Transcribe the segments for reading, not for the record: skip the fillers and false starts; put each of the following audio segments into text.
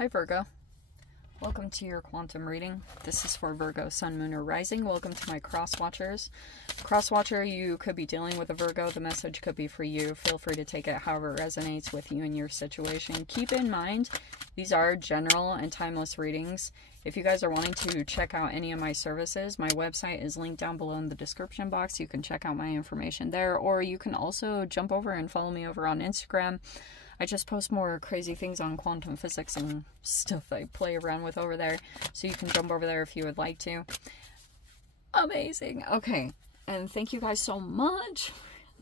Hi Virgo. Welcome to your quantum reading. This is for Virgo, Sun, Moon, or Rising. Welcome to my cross watchers. Cross watcher, you could be dealing with a Virgo. The message could be for you. Feel free to take it however it resonates with you and your situation. Keep in mind, these are general and timeless readings. If you guys are wanting to check out any of my services, my website is linked down below in the description box. You can check out my information there, or you can also jump over and follow me over on Instagram. I just post more crazy things on quantum physics and stuff I play around with over there. So you can jump over there if you would like to. Amazing. Okay. And thank you guys so much.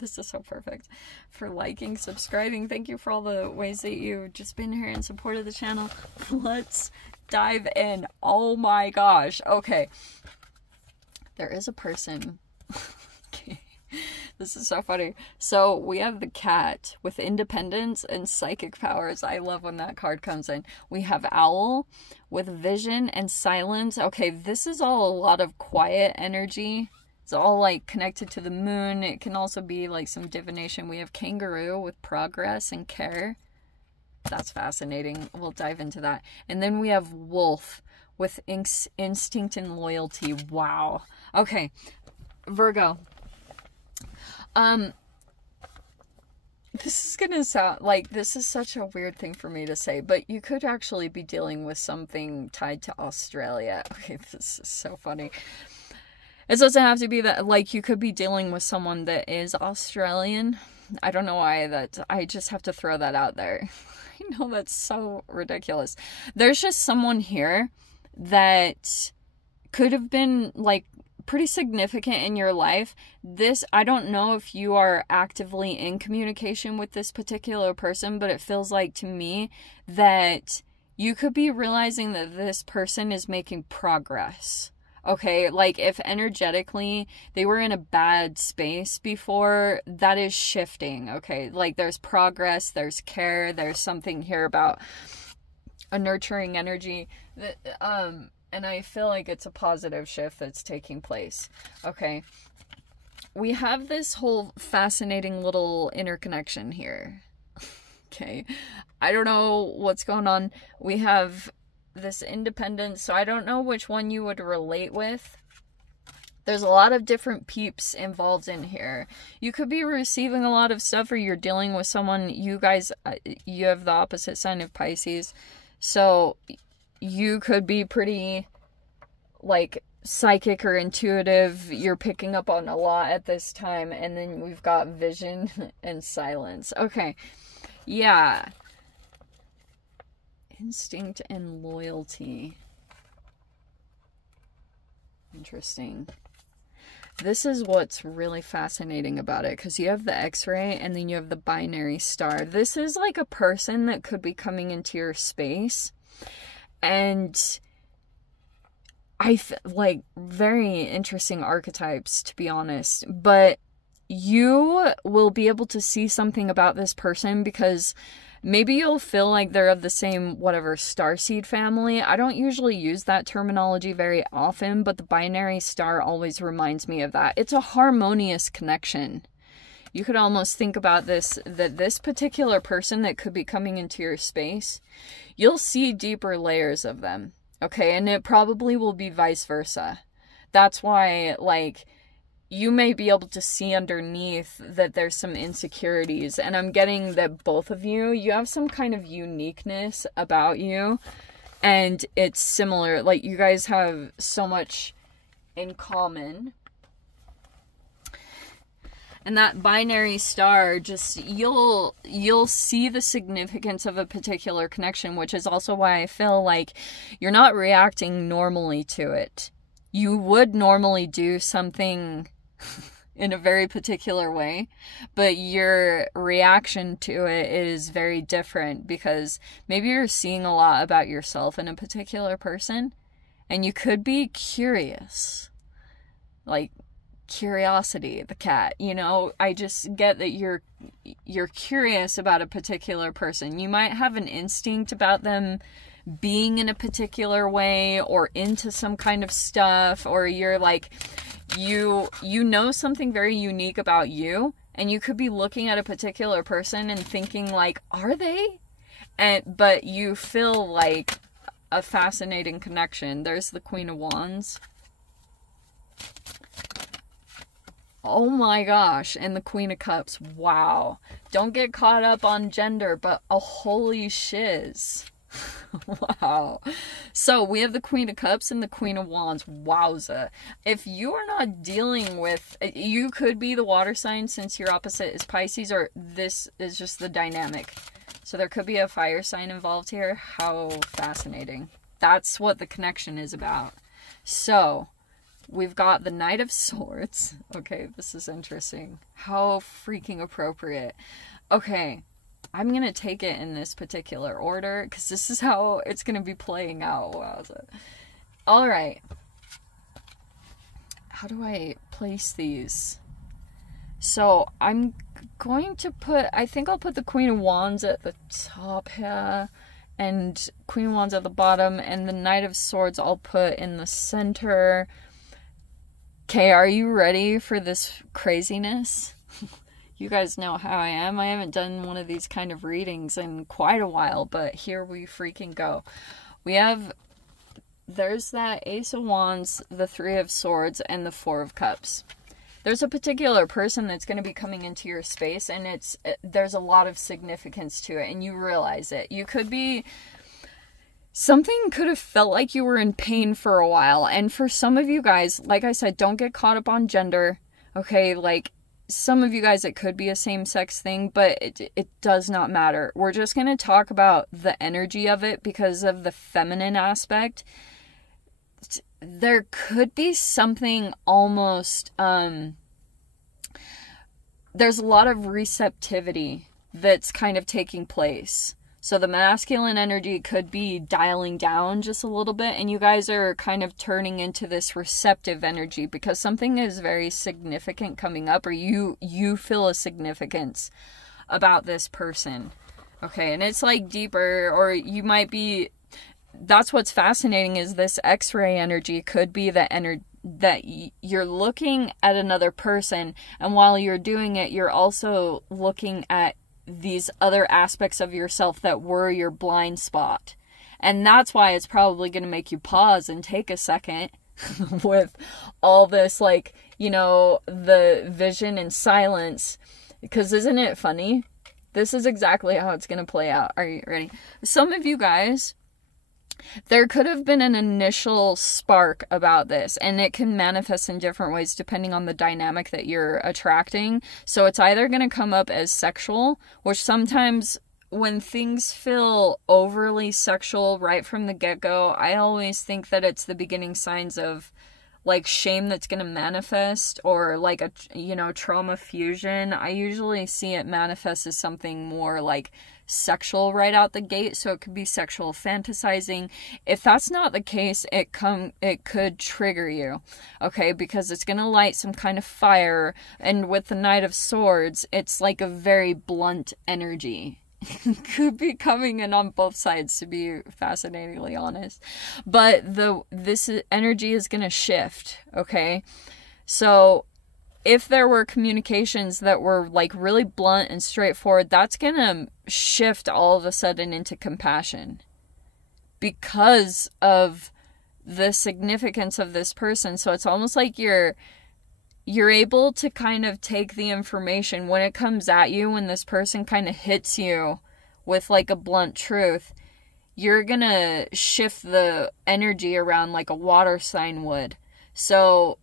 This is so perfect. For liking, subscribing. Thank you for all the ways that you've just been here and supported the channel. Let's dive in. Oh my gosh. Okay. There is a person. Okay. This is so funny. So we have the cat with independence and psychic powers. I love when that card comes in. We have owl with vision and silence. Okay, this is all a lot of quiet energy. It's all like connected to the moon. It can also be like some divination. We have kangaroo with progress and care. That's fascinating. We'll dive into that. And then we have wolf with instinct and loyalty. Wow. Okay, Virgo. This is gonna sound like this is such a weird thing for me to say, but you could actually be dealing with something tied to Australia. Okay, this is so funny. It doesn't have to be that, like, you could be dealing with someone that is Australian. I don't know why I just have to throw that out there. I know that's so ridiculous. There's just someone here that could have been, like, pretty significant in your life. I don't know if you are actively in communication with this particular person, but it feels like to me that you could be realizing that this person is making progress. Okay, like if energetically they were in a bad space before, that is shifting. Okay, like there's progress, there's care, there's something here about a nurturing energy that and I feel like it's a positive shift that's taking place. Okay. We have this whole fascinating little interconnection here. Okay. I don't know what's going on. We have this independence, so I don't know which one you would relate with. There's a lot of different peeps involved in here. You could be receiving a lot of stuff, or you're dealing with someone, you guys, you have the opposite sign of Pisces. So you could be pretty, like, psychic or intuitive. You're picking up on a lot at this time. And then we've got vision and silence. Okay. Yeah. Instinct and loyalty. Interesting. This is what's really fascinating about it, because you have the X-ray and then you have the binary star. This is like a person that could be coming into your space, and like very interesting archetypes, to be honest, but you will be able to see something about this person because maybe you'll feel like they're of the same, whatever, starseed family. I don't usually use that terminology very often, but the binary star always reminds me of that. It's a harmonious connection. You could almost think about this, that this particular person that could be coming into your space, you'll see deeper layers of them. Okay, and it probably will be vice versa. That's why, like, you may be able to see underneath that there's some insecurities. And I'm getting that both of you have some kind of uniqueness about you. And it's similar. Like, you guys have so much in common. And that binary star, just, you'll see the significance of a particular connection, which is also why I feel like you're not reacting normally to it. You would normally do something in a very particular way, but your reaction to it is very different because maybe you're seeing a lot about yourself in a particular person, and you could be curious. Like, curiosity, the cat, you know, I just get that you're curious about a particular person. You might have an instinct about them being in a particular way or into some kind of stuff, or you're like, you know something very unique about you, and you could be looking at a particular person and thinking like, are they? But you feel like a fascinating connection. There's the Queen of Wands. Oh my gosh. And the Queen of Cups. Wow. Don't get caught up on gender, but a holy shiz. Wow. So we have the Queen of Cups and the Queen of Wands. Wowza. If you are not dealing with, you could be the water sign since your opposite is Pisces, or this is just the dynamic. So there could be a fire sign involved here. How fascinating. That's what the connection is about. So we've got the Knight of Swords. Okay, this is interesting. How freaking appropriate. Okay, I'm going to take it in this particular order because this is how it's going to be playing out. Wowza. All right. How do I place these? So I'm going to put, I think I'll put the Queen of Wands at the top here, and Queen of Wands at the bottom, and the Knight of Swords I'll put in the center. Okay, are you ready for this craziness? You guys know how I am. I haven't done one of these kind of readings in quite a while, but here we freaking go. We have, there's that Ace of Wands, the Three of Swords, and the Four of Cups. There's a particular person that's going to be coming into your space, and there's a lot of significance to it, and you realize it. You could be, something could have felt like you were in pain for a while, and for some of you guys, like I said, don't get caught up on gender, okay? Like, some of you guys, it could be a same-sex thing, but it does not matter. We're just going to talk about the energy of it because of the feminine aspect. There could be something almost, there's a lot of receptivity that's kind of taking place. So the masculine energy could be dialing down just a little bit, and you guys are kind of turning into this receptive energy because something is very significant coming up, or you feel a significance about this person. Okay, and it's like deeper, or you might be, that's what's fascinating, is this X-ray energy could be the energy that you're looking at another person, and while you're doing it, you're also looking at these other aspects of yourself that were your blind spot. And that's why it's probably going to make you pause and take a second with all this, like, you know, the vision and silence. Because isn't it funny? This is exactly how it's going to play out. Are you ready? Some of you guys, there could have been an initial spark about this, and it can manifest in different ways depending on the dynamic that you're attracting. So it's either going to come up as sexual, which sometimes when things feel overly sexual right from the get-go, I always think that it's the beginning signs of like shame that's going to manifest, or like a, you know, trauma fusion. I usually see it manifest as something more like sexual right out the gate, so it could be sexual fantasizing. If that's not the case, it could trigger you, okay, because it's going to light some kind of fire. And with the Knight of Swords, it's like a very blunt energy. Could be coming in on both sides, to be fascinatingly honest, but this energy is going to shift, okay? So if there were communications that were like really blunt and straightforward, that's going to shift all of a sudden into compassion because of the significance of this person. So it's almost like you're able to kind of take the information when it comes at you, when this person kind of hits you with like a blunt truth, you're gonna shift the energy around like a water sign would. So,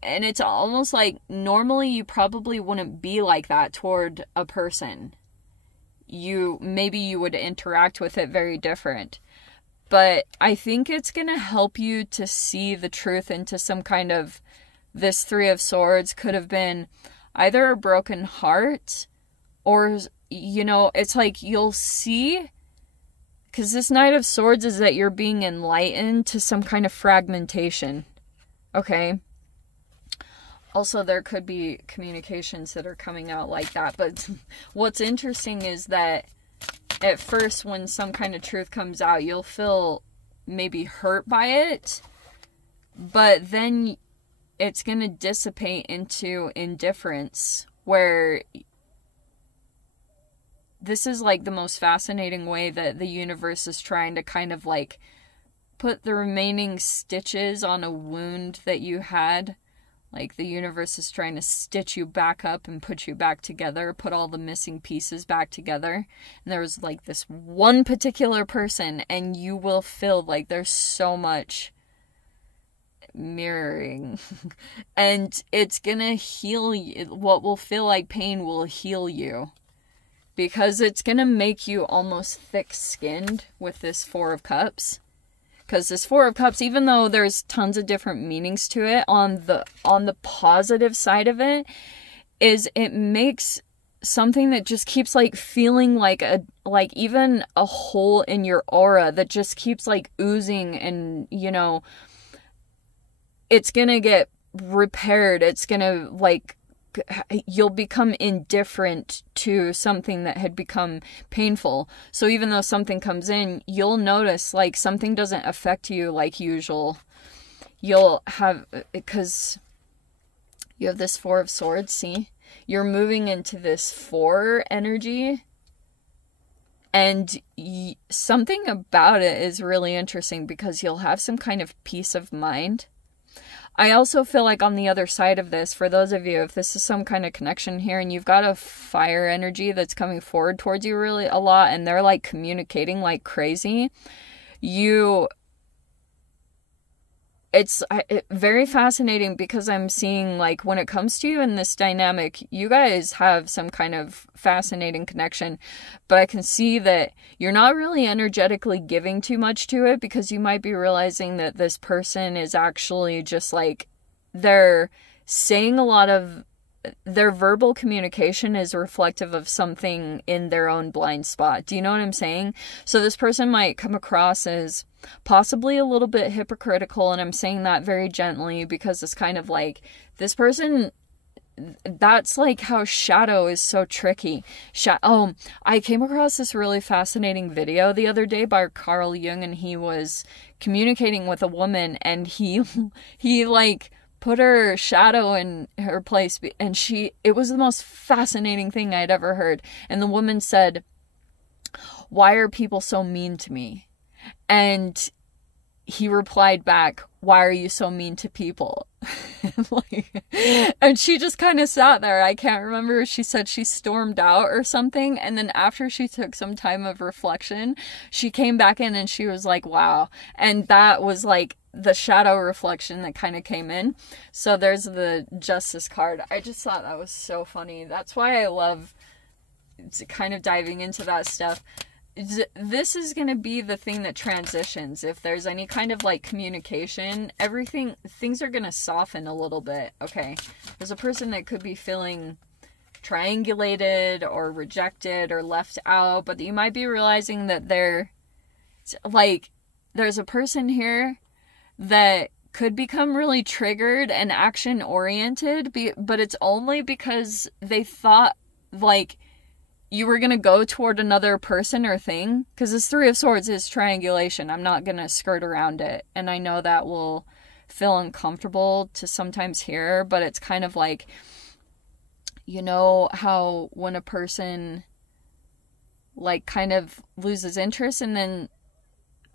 and it's almost like normally you probably wouldn't be like that toward a person. Maybe you would interact with it very different. But I think it's gonna help you to see the truth into some kind of, this Three of Swords could have been either a broken heart, or, you know, it's like you'll see, because this Knight of Swords is that you're being enlightened to some kind of fragmentation, okay? Also, there could be communications that are coming out like that, but what's interesting is that at first when some kind of truth comes out, you'll feel maybe hurt by it, but then it's going to dissipate into indifference, where this is like the most fascinating way that the universe is trying to kind of like put the remaining stitches on a wound that you had. Like the universe is trying to stitch you back up and put you back together, put all the missing pieces back together. And there was like this one particular person, and you will feel like there's so much mirroring. And it's gonna heal you. What will feel like pain will heal you. Because it's gonna make you almost thick-skinned with this Four of Cups. Because this Four of Cups, even though there's tons of different meanings to it, on the positive side of it, is it makes something that just keeps like feeling like even a hole in your aura that just keeps like oozing, and you know, it's gonna get repaired. It's gonna like, you'll become indifferent to something that had become painful. So even though something comes in, you'll notice like something doesn't affect you like usual. You'll have, because you have this Four of Swords, see? You're moving into this 4 energy, and something about it is really interesting because you'll have some kind of peace of mind. I also feel like on the other side of this, for those of you, if this is some kind of connection here and you've got a fire energy that's coming forward towards you really a lot, and they're like communicating like crazy, it's very fascinating because I'm seeing like when it comes to you in this dynamic, you guys have some kind of fascinating connection, but I can see that you're not really energetically giving too much to it because you might be realizing that this person is actually just like, they're saying a lot of, their verbal communication is reflective of something in their own blind spot. Do you know what I'm saying? So this person might come across as possibly a little bit hypocritical, and I'm saying that very gently because it's kind of like this person, that's like how shadow is so tricky. I came across this really fascinating video the other day by Carl Jung, and he was communicating with a woman, and he like put her shadow in her place, and it was the most fascinating thing I'd ever heard. And the woman said, "Why are people so mean to me?" And he replied back, "Why are you so mean to people?" And she just kind of sat there. I can't remember. She said she stormed out or something. And then after she took some time of reflection, she came back in and she was like, wow. And that was like the shadow reflection that kind of came in. So there's the Justice card. I just thought that was so funny. That's why I love kind of diving into that stuff. This is going to be the thing that transitions. If there's any kind of like communication, things are going to soften a little bit. Okay. There's a person that could be feeling triangulated or rejected or left out, but you might be realizing that there's a person here that could become really triggered and action oriented, but it's only because they thought like you were going to go toward another person or thing. Because this Three of Swords is triangulation. I'm not going to skirt around it. And I know that will feel uncomfortable to sometimes hear, but it's kind of like, you know how when a person like kind of loses interest, and then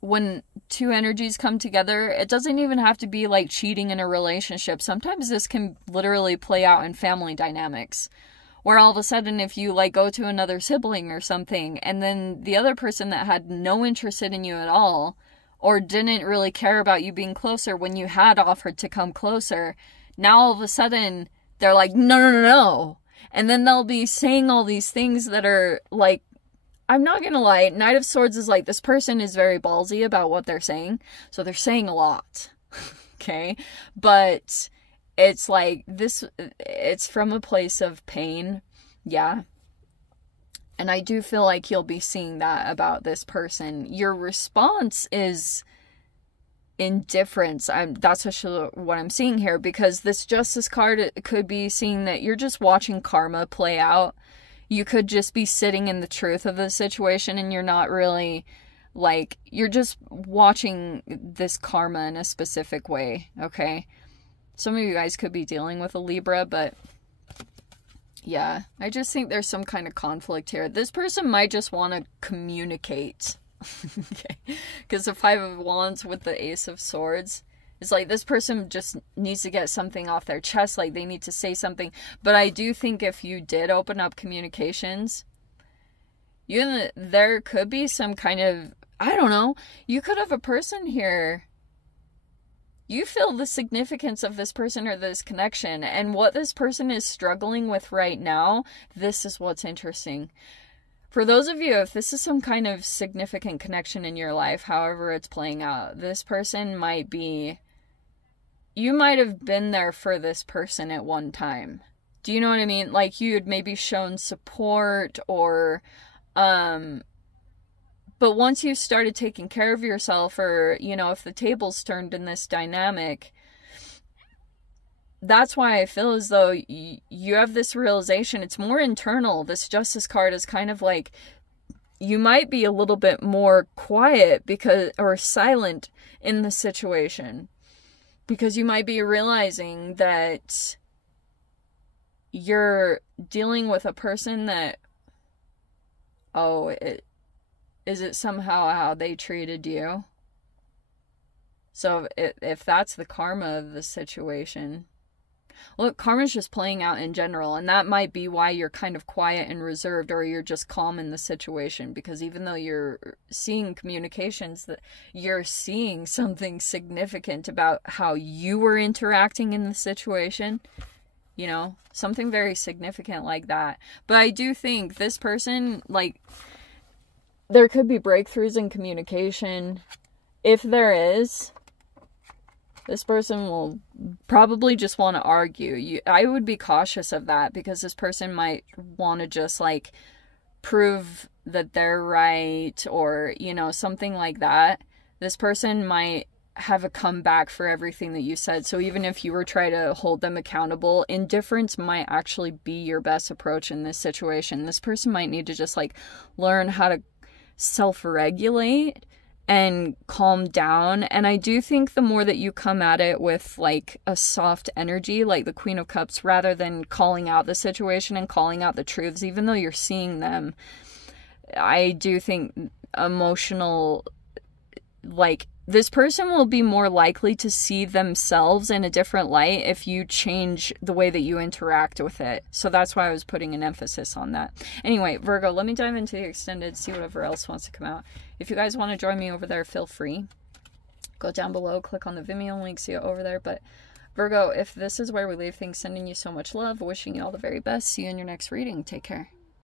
when two energies come together, it doesn't even have to be like cheating in a relationship. Sometimes this can literally play out in family dynamics, where all of a sudden if you like go to another sibling or something, and then the other person that had no interest in you at all, or didn't really care about you being closer when you had offered to come closer, now all of a sudden they're like, no, no, no, no. And then they'll be saying all these things that are like, I'm not gonna lie, Knight of Swords is like, this person is very ballsy about what they're saying. So they're saying a lot. Okay? But it's like this, it's from a place of pain. Yeah. And I do feel like you'll be seeing that about this person. Your response is indifference. That's what I'm seeing here, because this Justice card, it could be seeing that you're just watching karma play out. You could just be sitting in the truth of the situation, and you're not really like, you're just watching this karma in a specific way. Okay. Some of you guys could be dealing with a Libra, but Yeah, I just think there's some kind of conflict here. This person might just want to communicate. Okay. Because the Five of Wands with the Ace of Swords, it's like this person just needs to get something off their chest, like they need to say something. But I do think if you did open up communications, there could be some kind of, I don't know, you could have a person here. You feel the significance of this person or this connection, and what this person is struggling with right now, this is what's interesting. For those of you, if this is some kind of significant connection in your life, however it's playing out, this person might be, you might have been there for this person at one time. Do you know what I mean? Like you had maybe shown support or, but once you started taking care of yourself, or, you know, if the tables turned in this dynamic, that's why I feel as though you have this realization. It's more internal. This Justice card is kind of like, you might be a little bit more quiet or silent in the situation, because you might be realizing that you're dealing with a person that, is it somehow how they treated you? So if that's the karma of the situation, look, karma's just playing out in general, and that might be why you're kind of quiet and reserved, or you're just calm in the situation, because even though you're seeing communications, that you're seeing something significant about how you were interacting in the situation, you know, something very significant like that. But I do think this person, like, there could be breakthroughs in communication. If there is, this person will probably just want to argue. I would be cautious of that, because this person might want to just like prove that they're right, or, you know, something like that. This person might have a comeback for everything that you said. So even if you were trying to hold them accountable, indifference might actually be your best approach in this situation. This person might need to just like learn how to self-regulate and calm down. And I do think the more that you come at it with like a soft energy, like the Queen of Cups, rather than calling out the situation and calling out the truths, even though you're seeing them, I do think emotional, like, this person will be more likely to see themselves in a different light if you change the way that you interact with it. So that's why I was putting an emphasis on that. Anyway, Virgo, let me dive into the extended, see whatever else wants to come out. If you guys want to join me over there, feel free. Go down below, click on the Vimeo link, see it over there. But Virgo, if this is where we leave things, sending you so much love, wishing you all the very best. See you in your next reading. Take care.